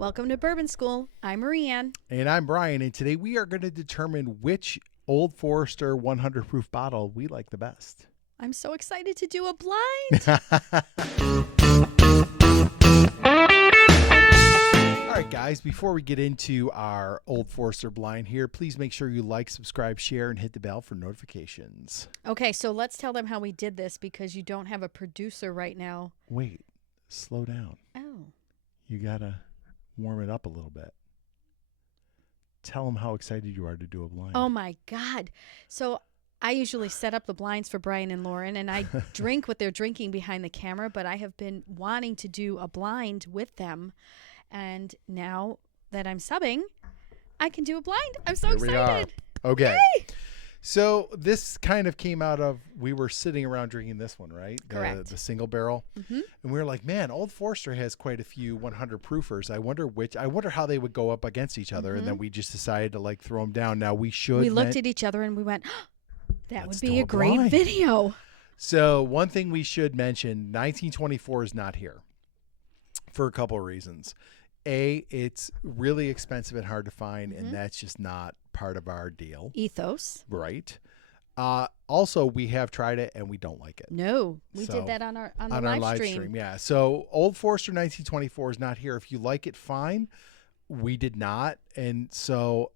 Welcome to Bourbon School. I'm Marianne. And I'm Brian, and today we are going to determine which Old Forester 100 proof bottle we like the best. I'm so excited to do a blind. All right, guys, before we get into our Old Forester blind here, please make sure you like, subscribe, share, and hit the bell for notifications. Okay, so let's tell them how we did this because you don't have a producer right now. Wait, slow down. Oh. You got to warm it up a little bit. Tell them how excited you are to do a blind. Oh, my God. So I usually set up the blinds for Brian and Lauren, and I drink what they're drinking behind the camera, but I have been wanting to do a blind with them. And now that I'm subbing, I can do a blind. I'm so excited. We are. Okay. Yay! So this kind of came out of, we were sitting around drinking this one, right? Correct. The single barrel. Mm-hmm. And we were like, man, Old Forester has quite a few 100 proofers. I wonder how they would go up against each other. And then we just decided to like throw them down. Now we looked at each other and we went, that Let's would be do a a great blind. video. So one thing we should mention, 1924 is not here for a couple of reasons. A, it's really expensive and hard to find, and that's just not part of our deal. Ethos. Right. Also, we have tried it and we don't like it. No, we did that on our live stream. Yeah. So Old Forester 1924 is not here. If you like it, fine. We did not. And so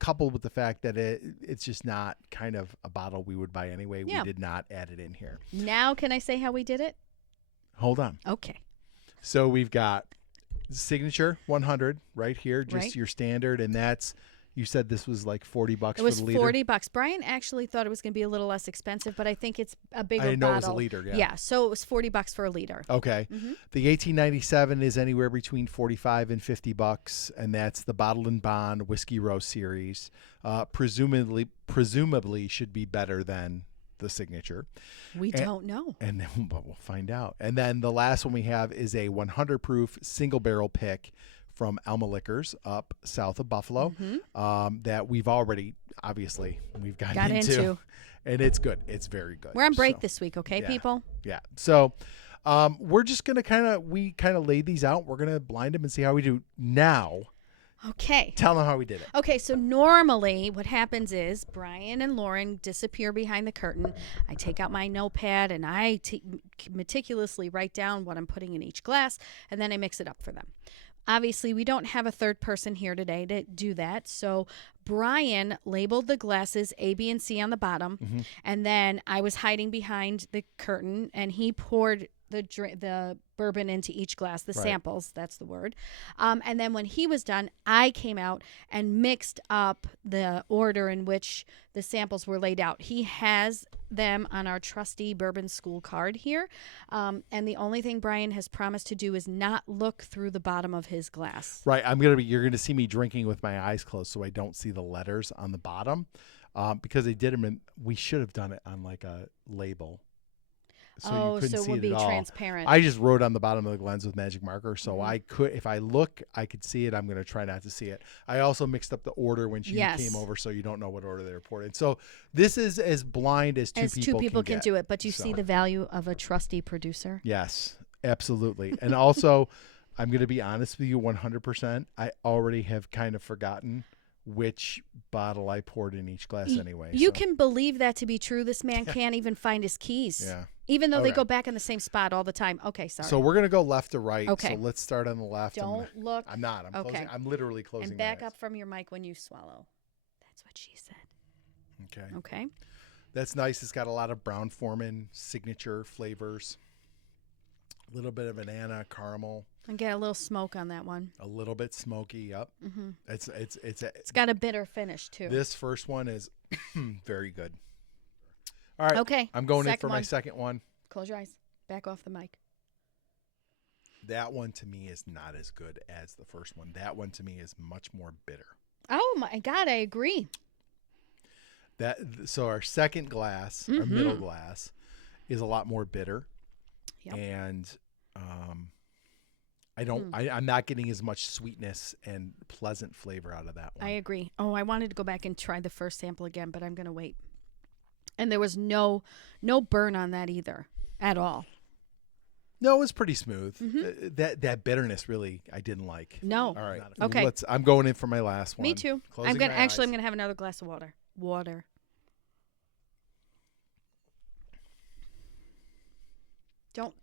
coupled with the fact that it's just not kind of a bottle we would buy anyway, we did not add it in here. Now, can I say how we did it? Hold on. Okay. So we've got signature 100 right here, just your standard. And that's, you said this was like $40 for the liter. It was $40. Brian actually thought it was going to be a little less expensive, but I think it's a bigger bottle. I know it was a liter, yeah. Yeah, so it was $40 for a liter. Okay. The 1897 is anywhere between $45 and $50, and that's the Bottled and Bond Whiskey Row series. Presumably should be better than the signature. We don't know. And then, but we'll find out. And then the last one we have is a 100 proof single barrel pick from Alma Liquors up south of Buffalo, that we've already, obviously, we've gotten into. And it's good. It's very good. We're on break this week, okay, people? Yeah. So we're just going to we kind of laid these out. We're going to blind them and see how we do now. Okay. Tell them how we did it. Okay, so normally what happens is Brian and Lauren disappear behind the curtain. I take out my notepad and I meticulously write down what I'm putting in each glass, and then I mix it up for them. Obviously, we don't have a third person here today to do that. So Brian labeled the glasses A, B, and C on the bottom. And then I was hiding behind the curtain, and he poured the bourbon into each glass, the samples, that's the word. And then when he was done, I came out and mixed up the order in which the samples were laid out. He has them on our trusty Bourbon School card here. And the only thing Brian has promised to do is not look through the bottom of his glass. Right. You're going to see me drinking with my eyes closed so I don't see the letters on the bottom, because they did them and we should have done it on like a label. So you couldn't so see it would be at all. transparent. I just wrote on the bottom of the lens with magic marker, so I could, if I look, I could see it. I'm going to try not to see it. I also mixed up the order when she came over, so you don't know what order they reported. So this is as blind as two people can do it. But you see the value of a trusty producer? Yes, absolutely. And also, I'm going to be honest with you 100%. I already have kind of forgotten which bottle I poured in each glass anyway. You can believe that to be true. This man can't even find his keys. Yeah. Even though they go back in the same spot all the time. Okay, sorry. So we're going to go left to right. Okay. So let's start on the left. Don't look. I'm not. I'm closing. I'm literally closing. And back my eyes. up from your mic when you swallow. That's what she said. Okay. Okay. That's nice. It's got a lot of Brown-Forman signature flavors. A little bit of banana, caramel. And get a little smoke on that one. A little bit smoky. Yep. It's got a bitter finish too. This first one is very good. All right. Okay. I'm going in for my second one. Close your eyes. Back off the mic. That one to me is not as good as the first one. That one to me is much more bitter. Oh my God, I agree. So our second glass, our middle glass, is a lot more bitter. Yep. And I'm not getting as much sweetness and pleasant flavor out of that one. I agree. Oh, I wanted to go back and try the first sample again, but I'm going to wait. And there was no burn on that either at all. No, it was pretty smooth. That bitterness really I didn't like. No. All right. Okay. I'm going in for my last one. Me too. Closing I'm gonna my eyes. have another glass of water. Water.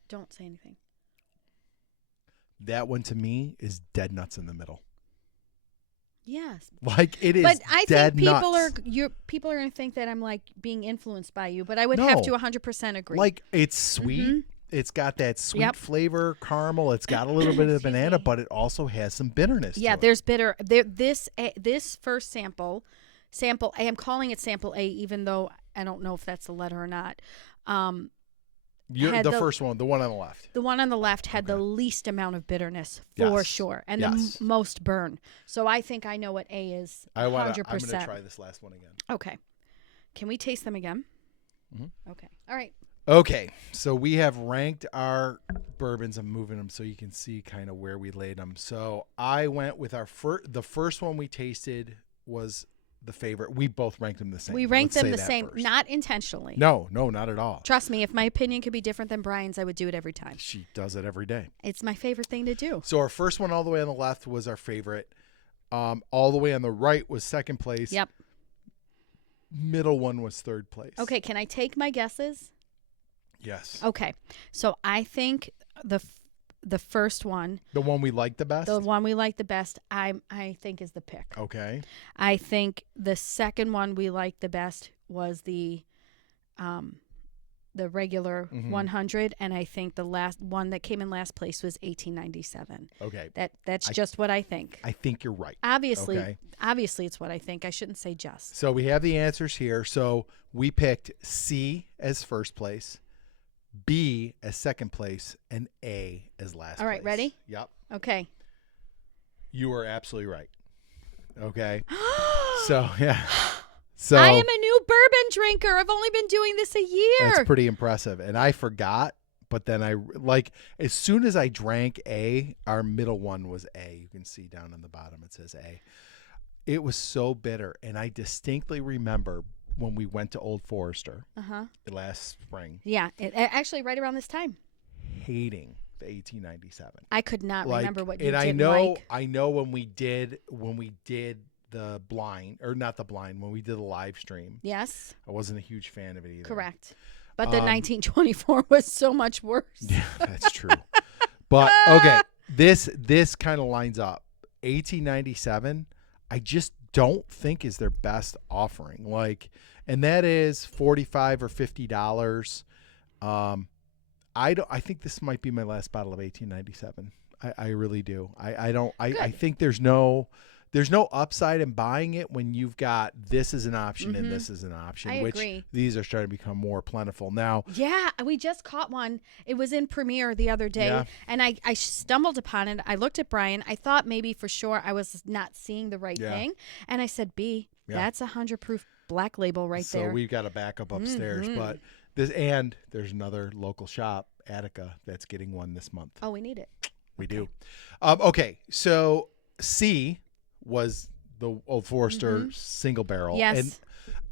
Don't say anything. That one to me is dead nuts in the middle. Yes. Like it is. But I dead think nuts. people are gonna think that I'm like being influenced by you, but I would No. have to 100% agree. Like it's sweet. It's got that sweet Yep. flavor, caramel. It's got a little bit of Excuse banana, me. but it also has some bitterness. Yeah, to it. there's bitter. This first sample A. I'm calling it sample A, even though I don't know if that's the letter or not. had the the- first one, the one on the left. The one on the left had the least amount of bitterness for Yes. sure, and Yes. the most burn. So I think I know what A is. I'm 100%. going to try this last one again. Okay. Can we taste them again? Mhm. Okay. All right. Okay, so we have ranked our bourbons. I'm moving them so you can see kind of where we laid them. So I went with the first one we tasted was the favorite. We both ranked them the same. We ranked Let's them say the that same, first. not intentionally. No, not at all. Trust me, if my opinion could be different than Brian's, I would do it every time. She does it every day. It's my favorite thing to do. So our first one all the way on the left was our favorite. All the way on the right was second place. Yep. Middle one was third place. Okay, can I take my guesses? Yes. Okay. So I think the first one, The one we liked the best? the one we like the best, I think is the pick. Okay. I think the second one we liked the best was the regular 100, and I think the last one that came in last place was 1897. Okay. That's just what I think. I think you're right. Obviously, Okay. obviously it's what I think. I shouldn't say just. So we have the answers here. So we picked C as first place, B as second place, and A as last place. All right, ready? Yep. Okay. You were absolutely right. Okay. So, yeah. So I am a new bourbon drinker. I've only been doing this a year. that's pretty impressive. And I forgot, but then as soon as I drank A, our middle one was A. You can see down on the bottom it says A. It was so bitter. And I distinctly remember when we went to Old Forester last spring, Yeah, actually right around this time. hating the 1897. I could not remember what you and didn't I like. know when we did the blind, or not the blind, when we did the live stream, Yes, I wasn't a huge fan of it either. correct. But the 1924 was so much worse. Yeah, that's true. But okay, this kind of lines up. 1897, I just don't think is their best offering. And that is $45 or $50. I think this might be my last bottle of 1897. I really do. I think there's no upside in buying it when you've got this is an option and this is an option, I which agree. these are starting to become more plentiful now. Yeah, we just caught one. It was in Premiere the other day, Yeah. and I stumbled upon it. I looked at Brian. I thought maybe for sure I was not seeing the right Yeah. thing, and I said, "B, Yeah. that's a 100 proof black label right So there." we've got a backup upstairs, but there's another local shop, Attica, that's getting one this month. Oh, we need it. We do. Okay, so C was the Old Forester single barrel. Yes. And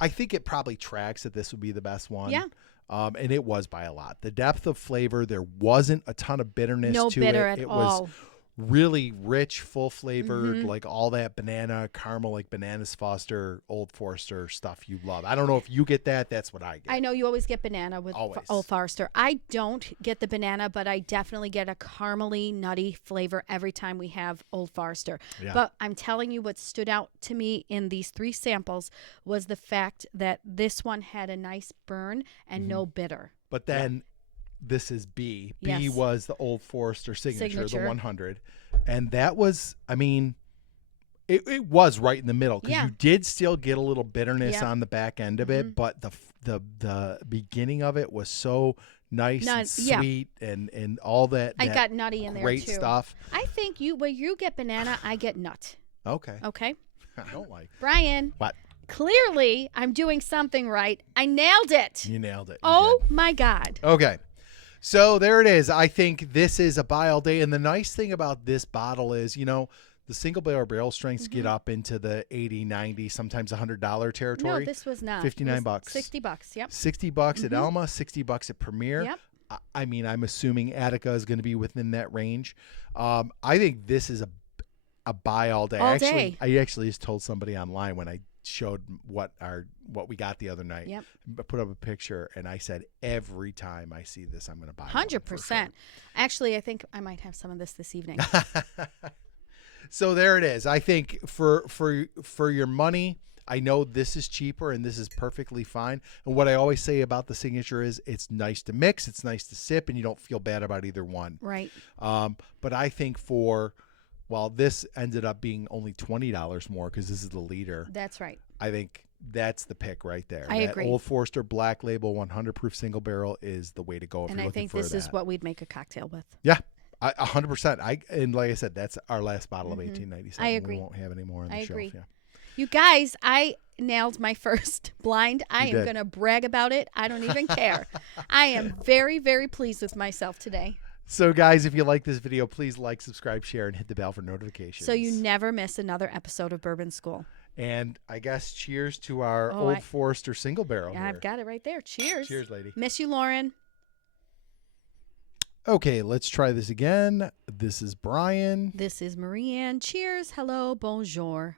I think it probably tracks that this would be the best one. Yeah. And it was by a lot. The depth of flavor, there wasn't a ton of bitterness No to bitter it. at It all. was really rich, full flavored, like all that banana, caramel, like Bananas Foster, Old Forester stuff you love. I don't know if you get that. That's what I get. I know you always get banana with Always. Old Forester. I don't get the banana, but I definitely get a caramely, nutty flavor every time we have Old Forester. Yeah. But I'm telling you, what stood out to me in these 3 samples was the fact that this one had a nice burn and no bitter. But then this is B. B Yes. was the Old Forester signature, the Signature. 100. And that was, I mean, it was right in the middle because Yeah. you did still get a little bitterness Yeah. on the back end of it, but the beginning of it was so nice and Yeah. sweet and all that. I that got nutty in there great too. stuff. I think where you get banana, I get nut. Okay. Okay, I don't like Brian. what? Clearly, I'm doing something right. I nailed it. You nailed it. You Oh did. my God. Okay. So there it is. I think this is a buy all day. And the nice thing about this bottle is, the single barrel strengths get up into the 80, 90, sometimes $100 territory. No, this was not. $59. $60. Yep. $60 at Alma, $60 at Premier. Yep. I mean, I'm assuming Attica is going to be within that range. I think this is a buy all day. All day. I actually just told somebody online when I showed what we got the other night. Yep. I put up a picture and I said every time I see this I'm going to buy 100%. Actually, I think I might have some of this evening. So there it is. I think for your money, I know this is cheaper and this is perfectly fine. And what I always say about the Signature is it's nice to mix, it's nice to sip, and you don't feel bad about either one. Right. But I think while this ended up being only $20 more because this is the leader. That's right. I think that's the pick right there. I agree. Old Forester Black Label 100 proof single barrel is the way to go. And I think this is what we'd make a cocktail with. Yeah. 100%. And like I said, that's our last bottle of 1897. I agree. We won't have any more on the shelf. Agree. Yeah. You guys, I nailed my first blind. I You am did. going to brag about it. I don't even care. I am very, very pleased with myself today. So guys, if you like this video, please like, subscribe, share, and hit the bell for notifications. So you never miss another episode of Bourbon School. And I guess cheers to our Oh, Old Forester single barrel Yeah, here. I've got it right there. Cheers. Cheers, lady. Miss you, Lauren. Okay, let's try this again. This is Brian. This is Marie Ann. Cheers. Hello. Bonjour.